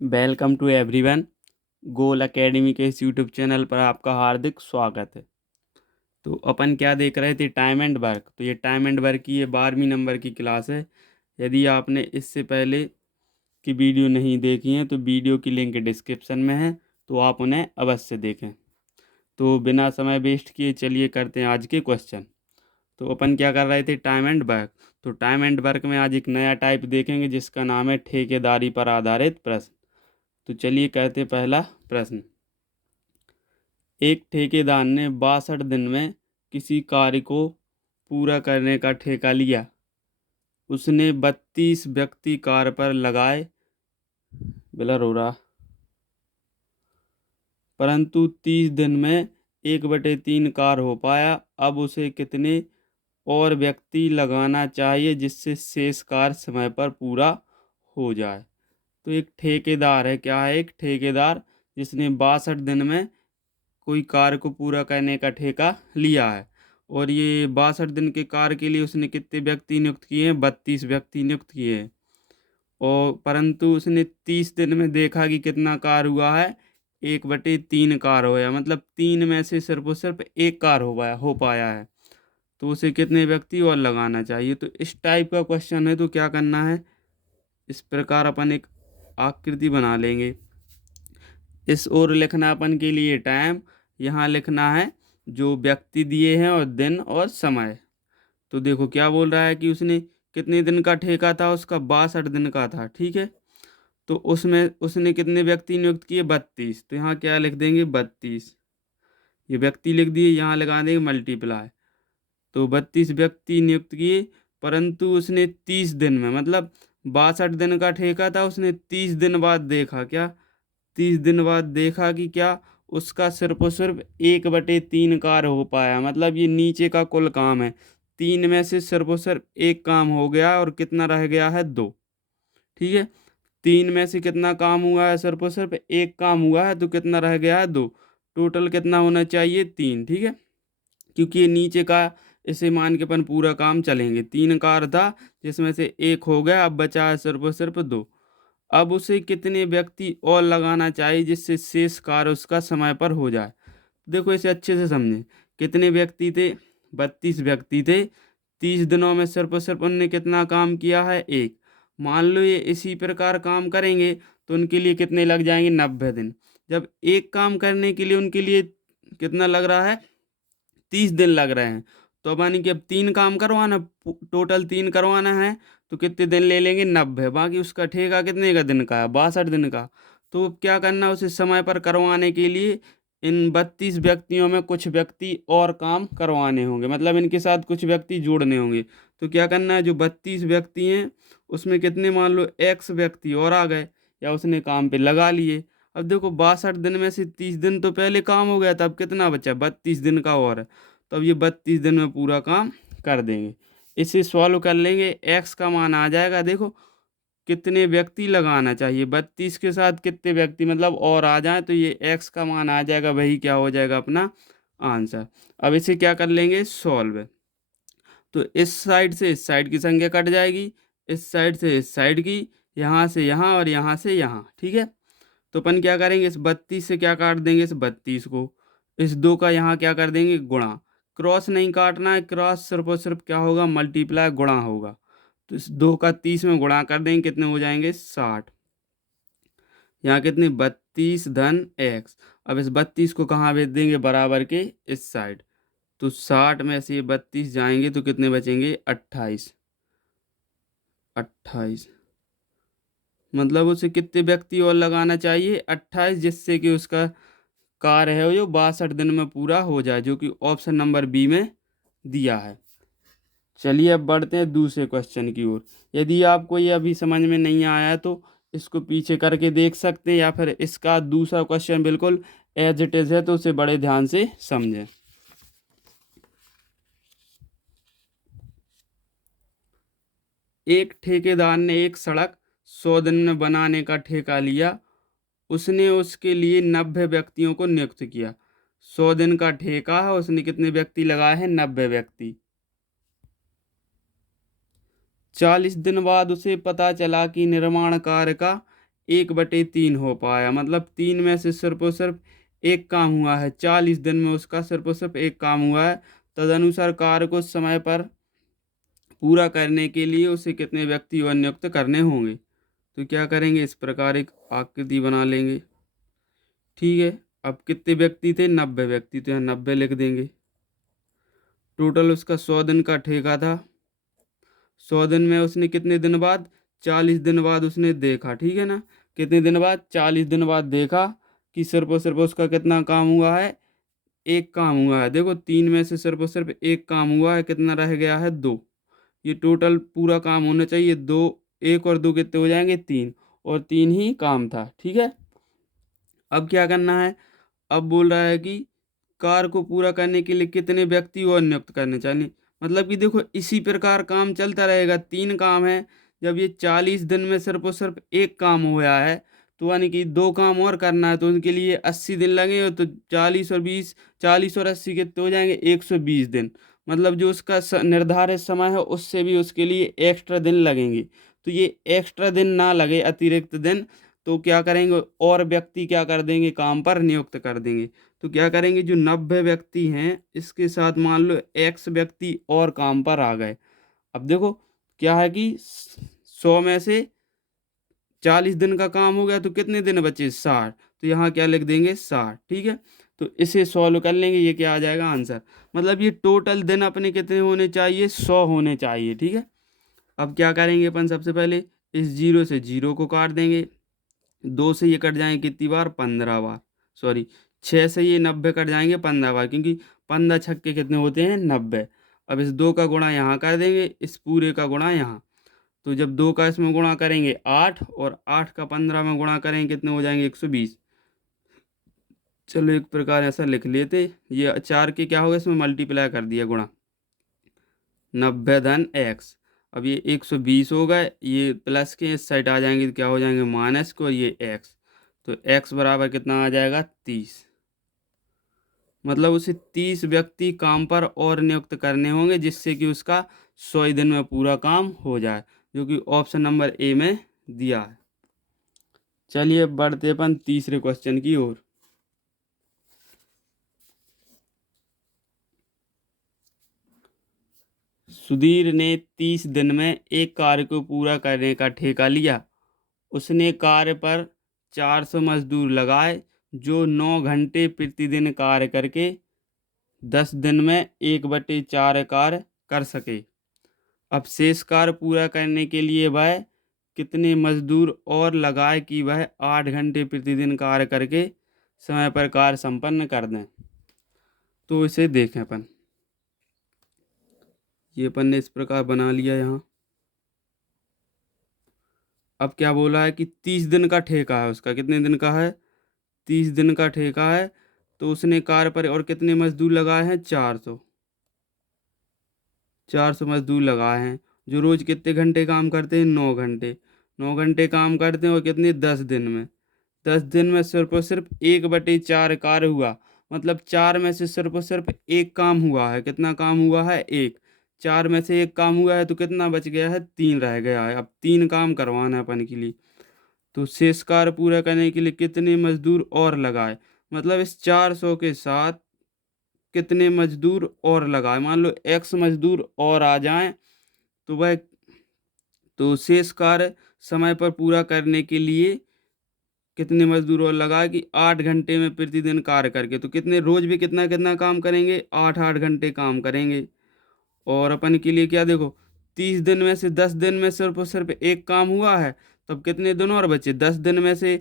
Welcome to everyone. Goal academy के इस YouTube channel पर आपका हार्दिक स्वागत है। तो अपन क्या देख रहे थे, टाइम एंड वर्क। तो ये टाइम एंड वर्क की ये 12वीं नंबर की क्लास है। यदि आपने इससे पहले की वीडियो नहीं देखी है तो वीडियो की लिंक डिस्क्रिप्शन में है, तो आप उन्हें अवश्य देखें। तो बिना समय वेस्ट किए चलिए करते हैं आज के क्वेश्चन। तो अपन क्या कर रहे थे, टाइम एंड वर्क। तो टाइम एंड वर्क में आज एक नया टाइप देखेंगे जिसका नाम है ठेकेदारी पर आधारित प्रश्न। तो चलिए कहते हैं पहला प्रश्न। एक ठेकेदार ने 62 दिन में किसी कार्य को पूरा करने का ठेका लिया। उसने 32 व्यक्ति कार्य पर लगाए, ब्लर हो रहा, परंतु 30 दिन में 1/3 कार्य हो पाया। अब उसे कितने और व्यक्ति लगाना चाहिए जिससे शेष कार्य समय पर पूरा हो जाए। तो एक ठेकेदार है, क्या है, एक ठेकेदार जिसने 62 दिन में कोई कार्य को पूरा करने का ठेका लिया है। और ये 62 दिन के कार्य के लिए उसने कितने व्यक्ति नियुक्त किए हैं, 32 व्यक्ति नियुक्त किए हैं। और परंतु उसने 30 दिन में देखा कि कितना कार्य हुआ है, 1/3 कार्य हुआ, मतलब 3 में से सिर्फ और सिर्फ एक कार्य हो पाया है। तो उसे कितने व्यक्ति और लगाना चाहिए। तो इस टाइप का क्वेश्चन है, तो क्या करना है, इस प्रकार अपन एक आकृति बना लेंगे। इस ओर लिखना अपन के लिए टाइम, यहाँ लिखना है जो व्यक्ति दिए हैं और दिन और समय। तो देखो क्या बोल रहा है कि उसने कितने दिन का ठेका था, उसका 62 दिन का था, ठीक है। तो उसमें उसने कितने व्यक्ति नियुक्त किए, 32। तो यहाँ क्या लिख देंगे, 32। ये व्यक्ति लिख दिए, यहाँ लगा देंगे मल्टीप्लाई। तो 32 व्यक्ति नियुक्त किए, परंतु उसने 30 दिन में, मतलब 62 दिन का ठेका था, उसने 30 दिन बाद देखा, क्या, 30 दिन बाद देखा कि क्या उसका सिर्फ और सिर्फ 1/3 कार्य हो पाया। मतलब ये नीचे का कुल काम है, 3 में से सिर्फ और सिर्फ एक काम हो गया और कितना रह गया है, 2। ठीक है, 3 में से कितना काम हुआ है, सिर्फ और सिर्फ एक काम हुआ है, तो कितना रह गया है, 2। टोटल कितना होना चाहिए, 3। ठीक है, क्योंकि ये नीचे का, इसे मान के अपन पूरा काम चलेंगे। 3 कार्य था जिसमें से एक हो गया, अब बचा है सिर्फ और सिर्फ 2। अब उसे कितने व्यक्ति और लगाना चाहिए जिससे शेष कार्य उसका समय पर हो जाए। देखो इसे अच्छे से समझें। कितने व्यक्ति थे, 32 व्यक्ति थे। 30 दिनों में सिर्फ और सिर्फ उनने कितना काम किया है, एक। मान लो ये इसी प्रकार काम करेंगे तो उनके लिए कितने लग जाएंगे, 90 दिन। जब एक काम करने के लिए उनके लिए कितना लग रहा है, 30 दिन लग रहे हैं। तो अब यानी कि अब 3 काम करवाना, टोटल 3 करवाना है, तो कितने दिन ले लेंगे, 90। बाकी उसका ठेका कितने का दिन का है, 62 दिन का। तो अब क्या करना, उसे समय पर करवाने के लिए इन 32 व्यक्तियों में कुछ व्यक्ति और काम करवाने होंगे, मतलब इनके साथ कुछ व्यक्ति जोड़ने होंगे। तो क्या करना है, जो 32 व्यक्ति हैं उसमें कितने, मान लो एक्स व्यक्ति और आ गए या उसने काम पे लगा लिए। अब देखो 62 दिन में से 30 दिन तो पहले काम हो गया था, अब कितना बचा, 32 दिन का और है। तो अब ये 32 दिन में पूरा काम कर देंगे। इसे सॉल्व कर लेंगे, एक्स का मान आ जाएगा, देखो कितने व्यक्ति लगाना चाहिए, 32 के साथ कितने व्यक्ति मतलब और आ जाए, तो ये एक्स का मान आ जाएगा, वही क्या हो जाएगा अपना आंसर। अब इसे क्या कर लेंगे, सॉल्व। तो इस साइड से इस साइड की संख्या कट जाएगी, इस साइड से इस साइड की, यहाँ से यहाँ और यहाँ से यहाँ, ठीक है। तो अपन क्या करेंगे, इस 32 से क्या काट देंगे, इस 32 को, इस 2 का यहाँ क्या कर देंगे, गुणा। क्रॉस नहीं काटना है, क्रॉस सिर्फ और सिर्फ क्या होगा, मल्टीप्लाई, गुणा होगा। तो इस 2 का 30 में गुणा कर देंगे, कितने हो जाएंगे, 60। यहाँ कितने, 32 धन एक्स। अब इस 32 को कहाँ भेज देंगे, बराबर के इस साइड। तो 60 में से ये 32 जाएंगे तो कितने बचेंगे, 28। 28 मतलब उसे कितने व्यक्ति और लगाना चाहिए, 28, जिससे कि उसका कार्य है जो 62 दिन में पूरा हो जाए, जो कि ऑप्शन नंबर बी में दिया है। चलिए अब बढ़ते हैं दूसरे क्वेश्चन की ओर। यदि आपको ये अभी समझ में नहीं आया है तो इसको पीछे करके देख सकते हैं, या फिर इसका दूसरा क्वेश्चन बिल्कुल एज इट इज है, तो उसे बड़े ध्यान से समझें। एक ठेकेदार ने एक सड़क 100 दिन में बनाने का ठेका लिया। उसने उसके लिए 90 व्यक्तियों को नियुक्त किया। 100 दिन का ठेका है, उसने कितने व्यक्ति लगाए हैं, 90 व्यक्ति। 40 दिन बाद उसे पता चला कि निर्माण कार्य का 1/3 हो पाया, मतलब 3 में से सिर्फ और सिर्फ एक काम हुआ है। 40 दिन में उसका सिर्फ और सिर्फ एक काम हुआ है। तदनुसार कार्य को समय पर पूरा करने के लिए उसे कितने व्यक्ति और नियुक्त करने होंगे। तो क्या करेंगे, इस प्रकार एक आकृति बना लेंगे। ठीक है, अब कितने व्यक्ति थे, 90 व्यक्ति, तो यहाँ 90 लिख देंगे। टोटल उसका 100 दिन का ठेका था। 100 दिन में उसने कितने दिन बाद, 40 दिन बाद उसने देखा, ठीक है ना, कितने दिन बाद, 40 दिन बाद देखा कि सिर्फ और सिर्फ उसका कितना काम हुआ है, एक काम हुआ है। देखो 3 में से सिर्फ और सिर्फ एक काम हुआ है, कितना रह गया है, 2। ये टोटल पूरा काम होना चाहिए 2। 1 और 2 कितने हो जाएंगे, 3, और 3 ही काम था। ठीक है, अब क्या करना है, अब बोल रहा है कि कार्य को पूरा करने के लिए कितने व्यक्ति और नियुक्त करने चाहिए। मतलब कि देखो इसी प्रकार काम चलता रहेगा। 3 काम है, जब ये 40 दिन में सिर्फ और सिर्फ एक काम हुआ है, तो यानी कि 2 काम और करना है, तो उनके लिए 80 दिन लगेंगे। तो 40 और 20, 40 और 80 कितने हो जाएंगे, 120 दिन। मतलब जो उसका निर्धारित समय है उससे भी उसके लिए एक्स्ट्रा दिन लगेंगे। तो ये एक्स्ट्रा दिन ना लगे, अतिरिक्त दिन, तो क्या करेंगे, और व्यक्ति क्या कर देंगे, काम पर नियुक्त कर देंगे। तो क्या करेंगे, जो 90 व्यक्ति हैं इसके साथ मान लो एक्स व्यक्ति और काम पर आ गए। अब देखो क्या है कि 100 में से 40 दिन का काम हो गया, तो कितने दिन बचे, 60। तो यहाँ क्या लिख देंगे, 60। ठीक है, तो इसे सॉल्व कर लेंगे, ये क्या आ जाएगा आंसर। मतलब ये टोटल दिन अपने कितने होने चाहिए, 100 होने चाहिए। ठीक है, अब क्या करेंगे अपन, सबसे पहले इस 0 से 0 को काट देंगे। 2 से ये कट जाएंगे कितनी बार, 15 बार। सॉरी, 6 से ये 90 कट जाएंगे 15 बार, क्योंकि 15 छक्के कितने होते हैं, 90। अब इस 2 का गुणा यहाँ कर देंगे, इस पूरे का गुणा यहाँ। तो जब 2 का इसमें गुणा करेंगे 8, और 8 का 15 में गुणा करेंगे कितने हो जाएंगे, 120। चलो एक प्रकार ऐसा लिख लेते, ये 4 के क्या होगा, इसमें मल्टीप्लाई कर दिया, गुणा 90 धन एक्स। अब ये 120 हो गए, ये प्लस के इस साइड आ जाएंगे तो क्या हो जाएंगे, माइनस को, और ये एक्स। तो एक्स बराबर कितना आ जाएगा, 30। मतलब उसे 30 व्यक्ति काम पर और नियुक्त करने होंगे, जिससे कि उसका 100 ही दिन में पूरा काम हो जाए, जो कि ऑप्शन नंबर ए में दिया है। चलिए अब बढ़ते अपन तीसरे क्वेश्चन की ओर। सुधीर ने 30 दिन में एक कार्य को पूरा करने का ठेका लिया। उसने कार्य पर 400 मजदूर लगाए, जो 9 घंटे प्रतिदिन कार्य करके 10 दिन में 1/4 कार्य कर सके। अब शेष कार्य पूरा करने के लिए वह कितने मजदूर और लगाए कि वह 8 घंटे प्रतिदिन कार्य करके समय पर कार्य संपन्न कर दें। तो इसे देखें अपन, ये अपन ने इस प्रकार बना लिया यहाँ। अब क्या बोला है कि 30 दिन का ठेका है उसका, कितने दिन का है, 30 दिन का ठेका है। तो उसने कार्य पर और कितने मजदूर लगाए हैं, 400। 400 मजदूर लगाए हैं, जो रोज कितने घंटे काम करते हैं, 9 घंटे। 9 घंटे काम करते हैं, और कितने, 10 दिन में। 10 दिन में सिर्फ और सिर्फ 1/4 कार्य हुआ। मतलब 4 में से सिर्फ और सिर्फ एक काम हुआ है, कितना काम हुआ है, एक। 4 में से एक काम हुआ है, तो कितना बच गया है, 3 रह गया है। अब 3 काम करवाना है अपन के लिए। तो शेष कार्य पूरा करने के लिए कितने मजदूर और लगाए, मतलब इस 400 के साथ कितने मजदूर और लगाए। मान लो एक्स मजदूर और आ जाएं, तो वह, तो शेष कार्य समय पर पूरा करने के लिए कितने मजदूर और लगाए कि 8 घंटे में प्रतिदिन कार्य करके। तो कितने, रोज भी कितना कितना काम करेंगे, 8-8 घंटे काम करेंगे। और अपन के लिए क्या, देखो 30 दिन में से 10 दिन में सिर्फ और सिर्फ एक काम हुआ है, तब कितने दिन और बचे, 10 दिन में से,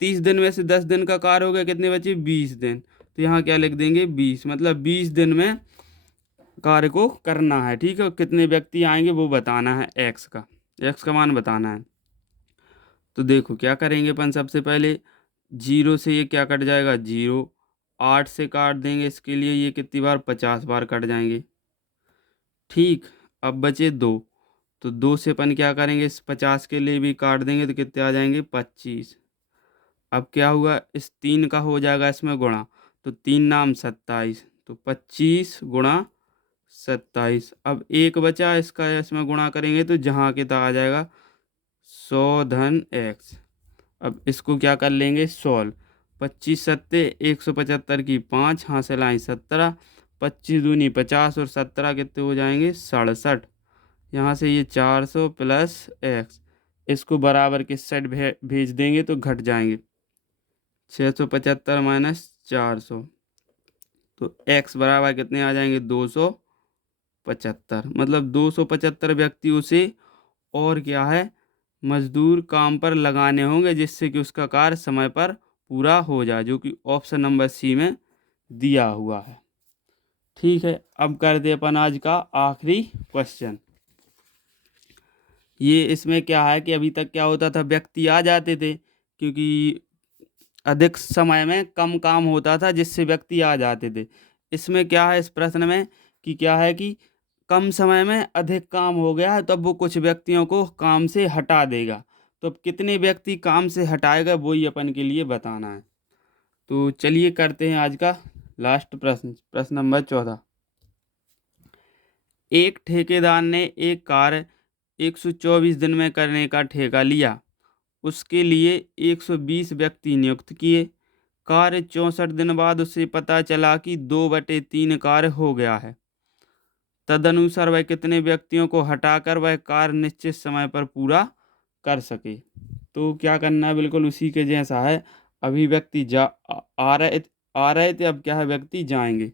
30 दिन में से 10 दिन का कार्य हो गया, कितने बचे, 20 दिन। तो यहाँ क्या लिख देंगे, 20। मतलब 20 दिन में कार्य को करना है। ठीक है, कितने व्यक्ति आएंगे वो बताना है, एक्स का मान बताना है। तो देखो क्या करेंगे अपन, सबसे पहले 0 से ये क्या कट जाएगा, 0। 8 से काट देंगे, इसके लिए ये कितनी बार, 50 बार कट जाएंगे। ठीक, अब बचे 2। तो 2 से अपन क्या करेंगे, इस 50 के लिए भी काट देंगे, तो कितने आ जाएंगे, 25। अब क्या हुआ, इस 3 का हो जाएगा इसमें गुणा, तो 3 नाम 27। तो 25 गुणा 27। अब एक बचा, इसका इसमें गुणा करेंगे तो जहाँ के तहाँ आ जाएगा, 100 धन एक्स। अब इसको क्या कर लेंगे सॉल्व। 25 सत्ते 175 की 5 हासिल आए 17, 25 दूनी 50 और 17 कितने हो जाएंगे 67। यहाँ से ये 400 प्लस एक्स, इसको बराबर किस साइड भेज देंगे तो घट जाएंगे। 675 माइनस 400, तो एक्स बराबर कितने आ जाएंगे 275। मतलब 275 व्यक्तियों से और क्या है मजदूर काम पर लगाने होंगे जिससे कि उसका कार्य समय पर पूरा हो जाए, जो कि ऑप्शन नंबर सी में दिया हुआ है। ठीक है, अब करते अपन आज का आखिरी क्वेश्चन। ये इसमें क्या है कि अभी तक क्या होता था, व्यक्ति आ जाते थे क्योंकि अधिक समय में कम काम होता था जिससे व्यक्ति आ जाते थे। इसमें क्या है इस प्रश्न में कि क्या है कि कम समय में अधिक काम हो गया है, तब वो कुछ व्यक्तियों को काम से हटा देगा। तो अब कितने व्यक्ति काम से हटाएगा वही अपन के लिए बताना है। तो चलिए करते हैं आज का लास्ट प्रश्न, प्रश्न नंबर 14। एक ठेकेदार ने एक कार्य 124 दिन में करने का ठेका लिया। उसके लिए 120 व्यक्ति नियुक्त किए। कार्य 64 दिन बाद उसे पता चला कि 2/3 कार्य हो गया है। तदनुसार वह कितने व्यक्तियों को हटाकर वह कार्य निश्चित समय पर पूरा कर सके। तो क्या करना है, बिल्कुल उसी के जैसा है। अभी व्यक्ति आ रहे थे, अब क्या है व्यक्ति जाएंगे।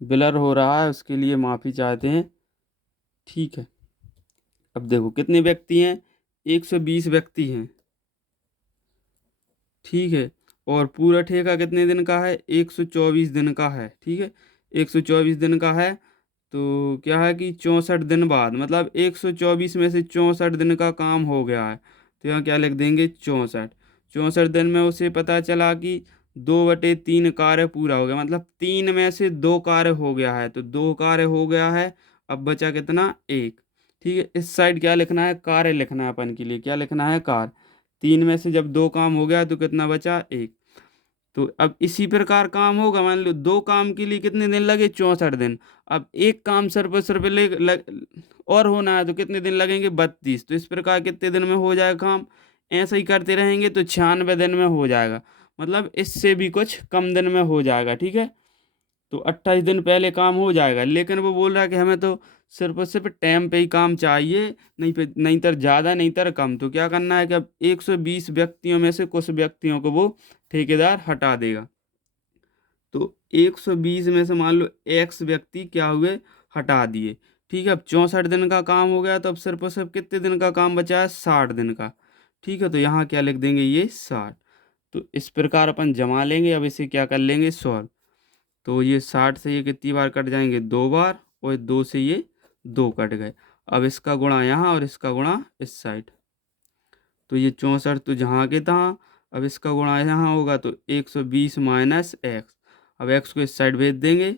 ब्लर हो रहा है उसके लिए माफ़ी चाहते हैं। ठीक है, अब देखो कितने व्यक्ति हैं, 120 व्यक्ति हैं। ठीक है, और पूरा ठेका कितने दिन का है, 124 दिन का है। ठीक है, 124 दिन का है। तो क्या है कि 64 दिन बाद, मतलब 124 में से 64 दिन का काम हो गया है, तो यहाँ क्या लिख देंगे 64। 64 दिन में उसे पता चला कि 2/3 कार्य पूरा हो गया, मतलब 3 में से 2 कार्य हो गया है, तो 2 कार्य हो गया है। अब बचा कितना, 1। ठीक है, इस साइड क्या लिखना है, कार्य लिखना है अपन के लिए, क्या लिखना है कार्य। 3 में से जब 2 काम हो गया तो कितना बचा, 1। तो अब इसी प्रकार काम होगा, मान लो 2 काम के लिए कितने दिन लगे, 64 दिन। अब एक काम सिर्फ और होना है तो कितने दिन लगेंगे, 32। तो इस प्रकार कितने दिन में हो जाएगा काम, ऐसे ही करते रहेंगे तो 96 दिन में हो जाएगा, मतलब इससे भी कुछ कम दिन में हो जाएगा। ठीक है, तो 28 दिन पहले काम हो जाएगा। लेकिन वो बोल रहा है कि हमें तो सिर्फ और सिर्फ टाइम पे ही काम चाहिए, नहीं तर ज़्यादा नहीं तर कम। तो क्या करना है कि अब 120 व्यक्तियों में से कुछ व्यक्तियों को वो ठेकेदार हटा देगा। तो 120 में से मान लो एक्स व्यक्ति क्या हुए, हटा दिए। ठीक है, अब 64 दिन का काम हो गया, तो अब सिर्फ और सिर्फ कितने दिन का काम बचा है, 60 दिन का। ठीक है, तो यहाँ क्या लिख देंगे, ये 60। तो इस प्रकार अपन जमा लेंगे। अब इसे क्या कर लेंगे, सॉल्व। तो ये 60 से ये कितनी बार कट जाएंगे, 2 बार, और 2 से ये 2 कट गए। अब इसका गुणा यहाँ और इसका गुणा इस साइड, तो ये 64 तो जहाँ के तहाँ। अब इसका गुणा यहाँ होगा तो 120 माइनस एक्स। अब एक्स को इस साइड भेज देंगे,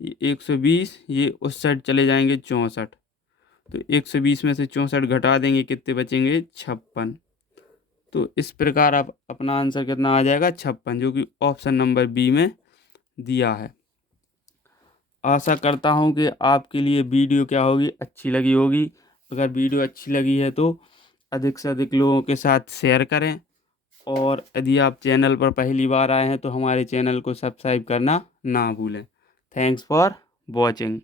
ये 120 ये उस साइड चले जाएंगे 64। तो 120 में से 64 घटा देंगे, कितने बचेंगे, 56। तो इस प्रकार आप अपना आंसर कितना आ जाएगा, 56, जो कि ऑप्शन नंबर बी में दिया है। आशा करता हूँ कि आपके लिए वीडियो क्या होगी, अच्छी लगी होगी। अगर वीडियो अच्छी लगी है तो अधिक से अधिक लोगों के साथ शेयर करें, और यदि आप चैनल पर पहली बार आए हैं तो हमारे चैनल को सब्सक्राइब करना ना भूलें। Thanks for watching.